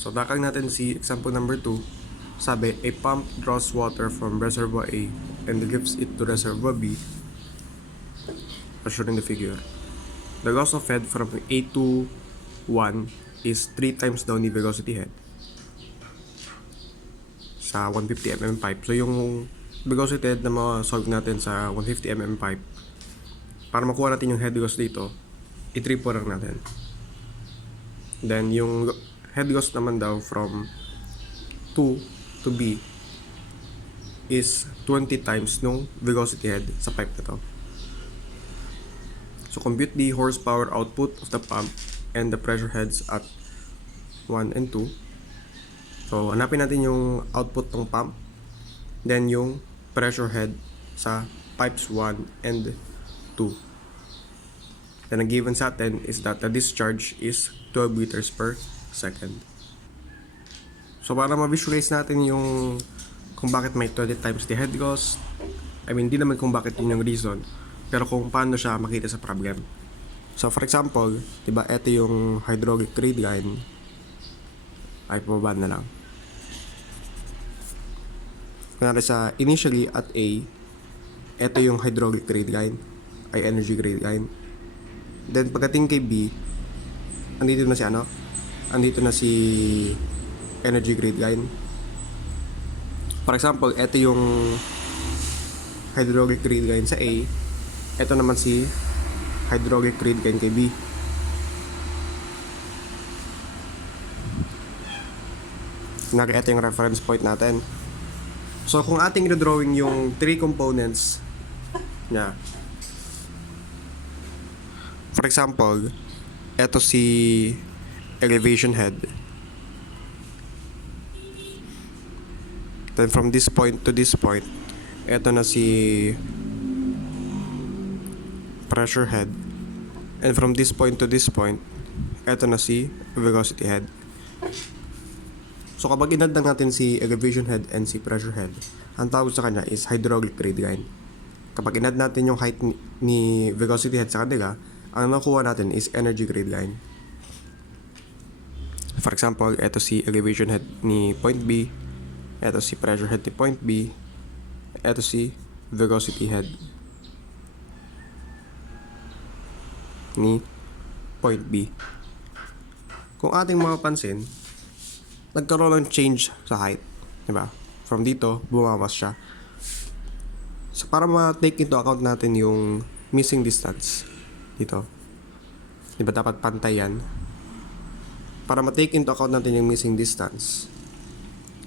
So, dakang natin si example number 2. Sabi, a pump draws water from reservoir A and gives it to reservoir B, as shown in the figure. The loss of head from A to 1 is 3 times daw ni velocity head sa 150 mm pipe. So, yung velocity head na ma-solve natin sa 150 mm pipe, para makuha natin yung head loss dito, i-triple lang natin. Then, yung head loss naman daw from 2 to B is 20 times nung velocity head sa pipe na to. So, compute the horsepower output of the pump and the pressure heads at 1 and 2. So, hanapin natin yung output ng pump, then yung pressure head sa pipes 1 and 2. Then, ang given sa atin is that the discharge is 12 liters per second. So, para ma-visualize natin yung kung bakit may 20 times the head loss, hindi naman kung bakit yun yung reason, pero kung paano siya makita sa problem. So, for example, diba, ito yung hydraulic grade line. Ay, pababa na lang. Kunwari sa initially at A, ito yung hydraulic grade line, ay energy grade line. Then, pagdating kay B, andito na si energy grade line. For example, ito yung hydraulic grade line sa A, ito naman si hydraulic grade line kay B. Ito yung reference point natin. So, kung ating i-drawing yung 3 components niya, for example, ito si elevation head. Then from this point to this point, ito na si pressure head. And from this point to this point, ito na si velocity head. So kapag inad lang natin si elevation head and si pressure head, ang tawag sa kanya is hydraulic grade line. Kapag inad natin yung height ni velocity head sa kanila, ang nakuha natin is energy grade line. For example, ito si elevation head ni point B, ito si pressure head ni point B, ito si velocity head ni point B. Kung ating mapapansin, nagkaroon ng change sa height, diba? From dito, bumawas siya. So, para ma-take into account natin yung missing distance dito, diba dapat pantay yan? Para ma-take into account natin yung missing distance,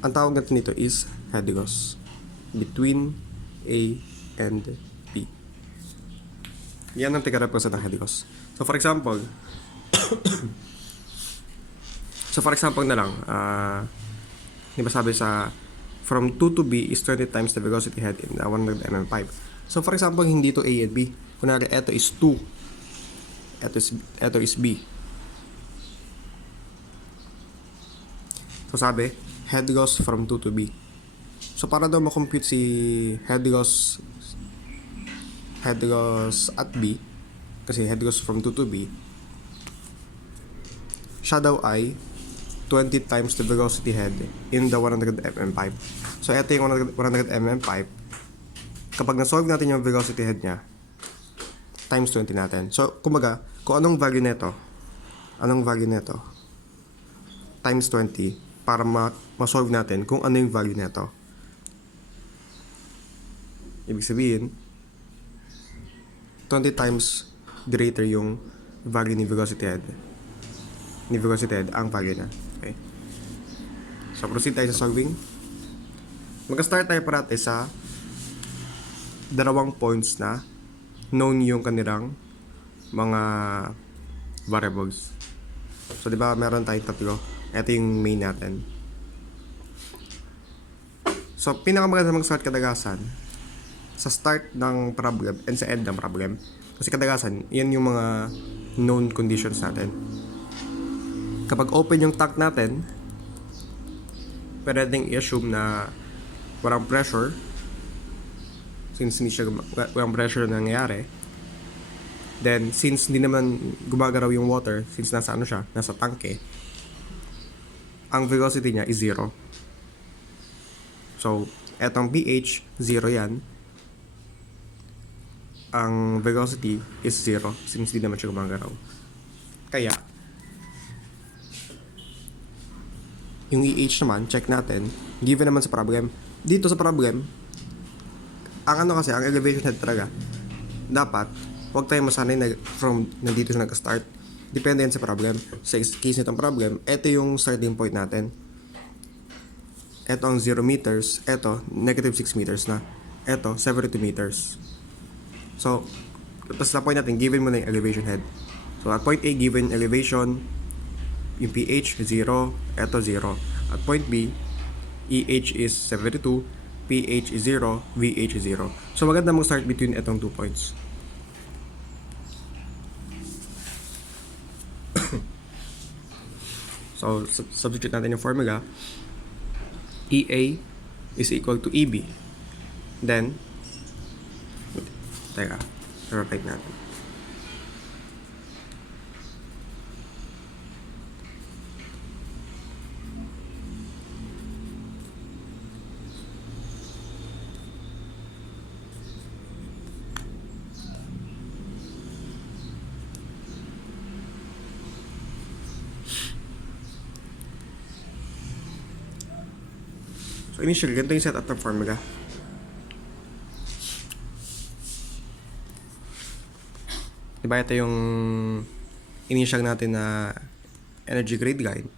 ang tawag natin dito is head loss between A and B. Yan ang tika-represent ng head loss. So, for example, na lang, di ba sabi sa from 2 to B is 20 times the velocity head in a 100 mm pipe. So, for example, hindi to A and B. Kunwari, ito is 2. Ito is B. So, sabi, head loss from 2 to B. So, para daw makompute si head loss at B, kasi head loss from 2 to B, siya daw ay 20 times the velocity head in the 100 mm pipe. So, ito yung 100 mm pipe. Kapag na-solve natin yung velocity head niya, times 20 natin. So, kumbaga, kung anong value neto, times 20, para ma-solve natin kung ano yung value neto. Ibig sabihin, 20 times greater yung value ni velocity head. Ang value na. Okay. So, proceed tayo sa solving. Mag-start tayo parati sa dalawang points na known yung kanilang mga variables. So, di ba meron tayong tatlo? Ito yung main natin. So, pinakamaganda mag-start kadalasan sa start ng problem and sa end ng problem. Kasi kadalasan, yan yung mga known conditions natin. Kapag open yung tank natin, pwede natin i-assume na walang pressure. Since hindi siya walang pressure na nangyayari. Then, since hindi naman gumagaraw yung water, since nasa tanke, ang velocity niya is 0. So, etong pH, 0 yan. Ang velocity is 0 since di naman siya gumagalaw. Kaya, yung EH naman, check natin, given naman sa problem. Dito sa problem, ang elevation head talaga, dapat, huwag tayo masanay na from nandito siya nag-start. Depende yan sa problem. Sa case nitong problem, ito yung starting point natin. Ito ang 0 meters, ito, negative 6 meters na. Ito, 72 meters. So, tapos na point natin, given mo na yung elevation head. So, at point A, given elevation, yung pH, 0, ito 0. At point B, EH is 72, pH is 0, VH is 0. So, maganda mong start between itong 2 points. So, substitute natin yung formula. EA is equal to EB. Then, teka, i-write natin. So, initially, ganito yung setup ng formula. Diba ito yung initial natin na energy grade line.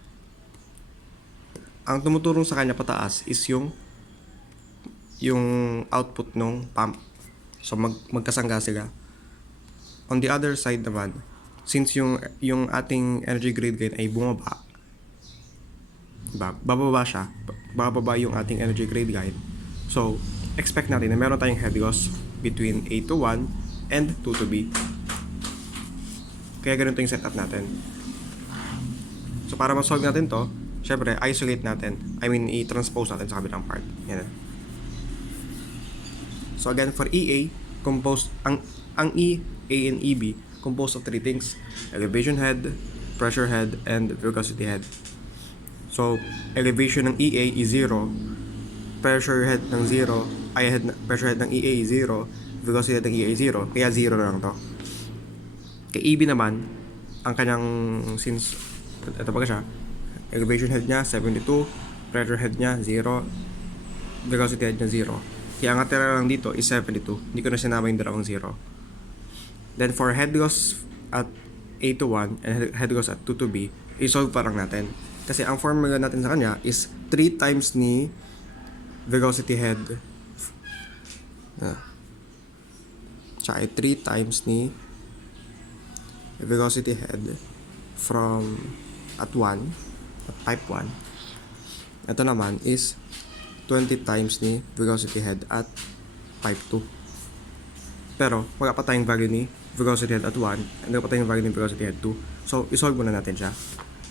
Ang tumutulong sa kanya pataas is yung output ng pump. So, magkasangga sila. On the other side naman, since yung ating energy grade line ay bumaba, bababa yung ating energy grade line. So, expect natin na meron tayong head loss between A to 1 and 2 to B. Kaya ganito yung setup natin. So, para ma-solve natin to, syempre, isolate natin. I-transpose natin sa kabilang part. Yan. So, again, for EA, ang E, A, and EB, composed of 3 things. Elevation head, pressure head, and viscosity head. So, elevation ng EA is 0, pressure head ng 0, pressure head ng EA is 0, viscosity head ng EA is 0, kaya 0 na lang to. Kay EB naman, ang kanyang, since, ito pa siya, elevation head niya, 72, pressure head niya, 0, viscosity head niya, 0. Kaya ang natira lang dito is 72, hindi ko na sinama yung dalawang 0. Then, for head loss at A to 1 and head loss at 2 to B, i-solve pa lang natin. Kasi ang formula natin sa kanya is 3 times ni viscosity head. Tsaka 3 times ni viscosity head from at 1, at type 1. Ito naman is 20 times ni viscosity head at type 2. Pero, wala pa tayong value ni viscosity head at 1 and wala pa tayong value ni viscosity head 2. So, isolve muna natin siya.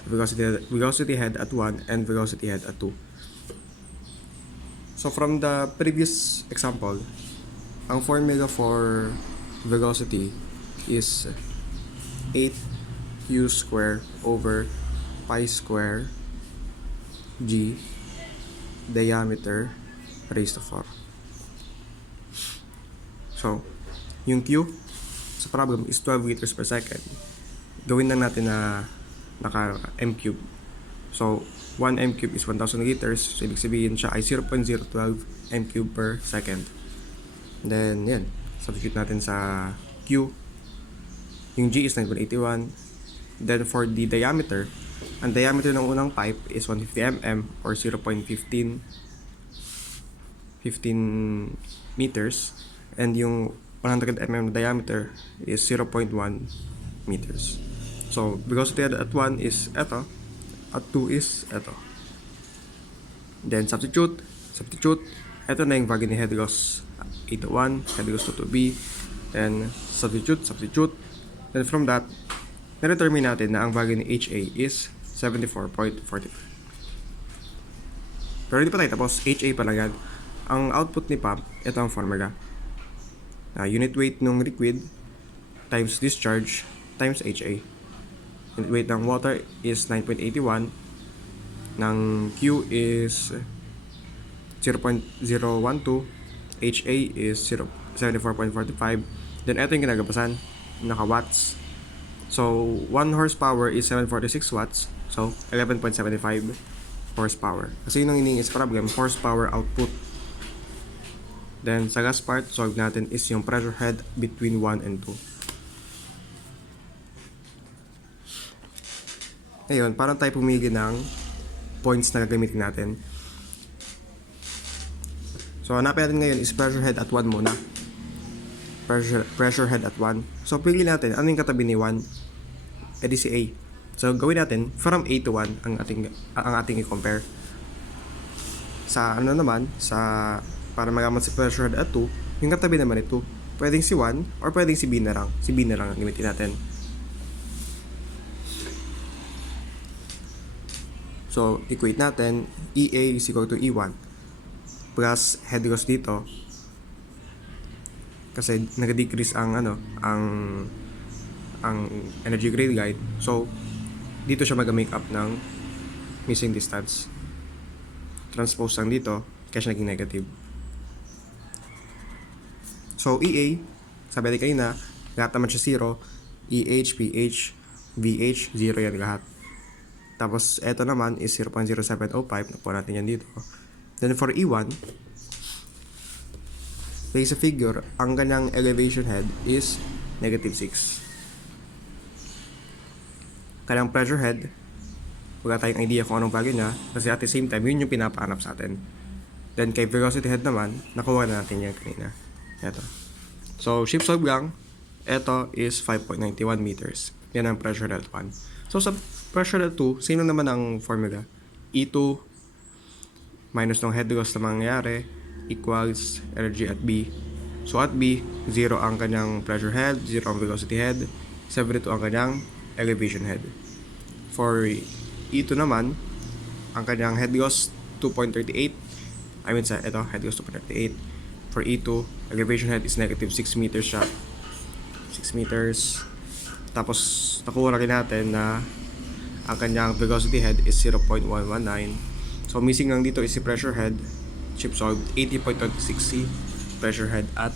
Viscosity head at 1 and viscosity head at 2. So from the previous example, ang formula for velocity is 8u square over pi square g diameter raised to 4. So, yung Q sa problem is 12 liters per second. Gawin lang natin na naka m cube. So, 1 m cube is 1,000 liters. So, ibig sabihin siya ay 0.012 m cube per second. Then, yan. Substitute natin sa Q. Yung G is 9.81. Then, for the diameter, ang diameter ng unang pipe is 150 mm or 0.15 meters. And yung 100 mm diameter is 0.1 meters. So, viscosity head at 1 is eto, at 2 is eto. Then, substitute. Eto na yung value ni head loss A to 1, head loss 2 to B. Then, substitute. Then, from that, na-determine natin na ang value ni HA is 74.45. Pero hindi pa tayo tapos, HA pa lang yan. Ang output ni pump, ito ang formula. Unit weight ng liquid times discharge times HA. Unit weight ng water is 9.81. ng Q is 0.012, HA is 74.45. Then ito yung kinagabasan, naka-watts. So 1 horsepower is 746 watts. So 11.75 horsepower. Kasi yun ang iniingis problem, horsepower output. Then sa gas part, solve natin is yung pressure head between 1 and 2. Ngayon, parang tayo pumili ng points na gagamitin natin. So, hanapin natin ngayon is pressure head at 1 muna. Pressure head at 1. So, pili natin, ano yung katabi ni 1? Edi si A. So, gawin natin, from A to 1 ang ating i-compare. Sa ano naman, para magaman si pressure head at 2, yung katabi naman ito, pwedeng si 1 or pwedeng si B na lang. Si B na lang ang gamitin natin. So, equate natin, EA is equal to E1 plus head loss dito kasi nag-decrease ang energy grade guide. So, dito siya mag-make up ng missing distance. Transpose lang dito, kaya siya naging negative. So, EA, sabi natin kanina, lahat naman siya 0. EH, PH, VH, 0 yan lahat. Tapos, eto naman is 0.0705. Nakuha natin yan dito. Then, for E1, place a figure, ang kanyang elevation head is negative 6. Kanyang pressure head, wala tayong idea kung anong value niya, kasi at the same time, yun yung pinapahanap sa atin. Then, kay velocity head naman, nakuha na natin yan kanina. Eto. So, shape solve lang, eto is 5.91 meters. Yan ang pressure head 1. So, sa pressure head 2, same lang naman ang formula. E2 minus ng head loss na mangyayari equals energy at B. So, at B, 0 ang kanyang pressure head, 0 ang velocity head, 72 ang kanyang elevation head. For E2 naman, ang kanyang head loss 2.38. Head loss 2.38. For E2, elevation head is negative 6 meters siya. 6 meters. Tapos, nakuha rin natin na ang kanyang velocity head is 0.119. So, missing lang dito is si pressure head. Chip solved, 80.26C pressure head at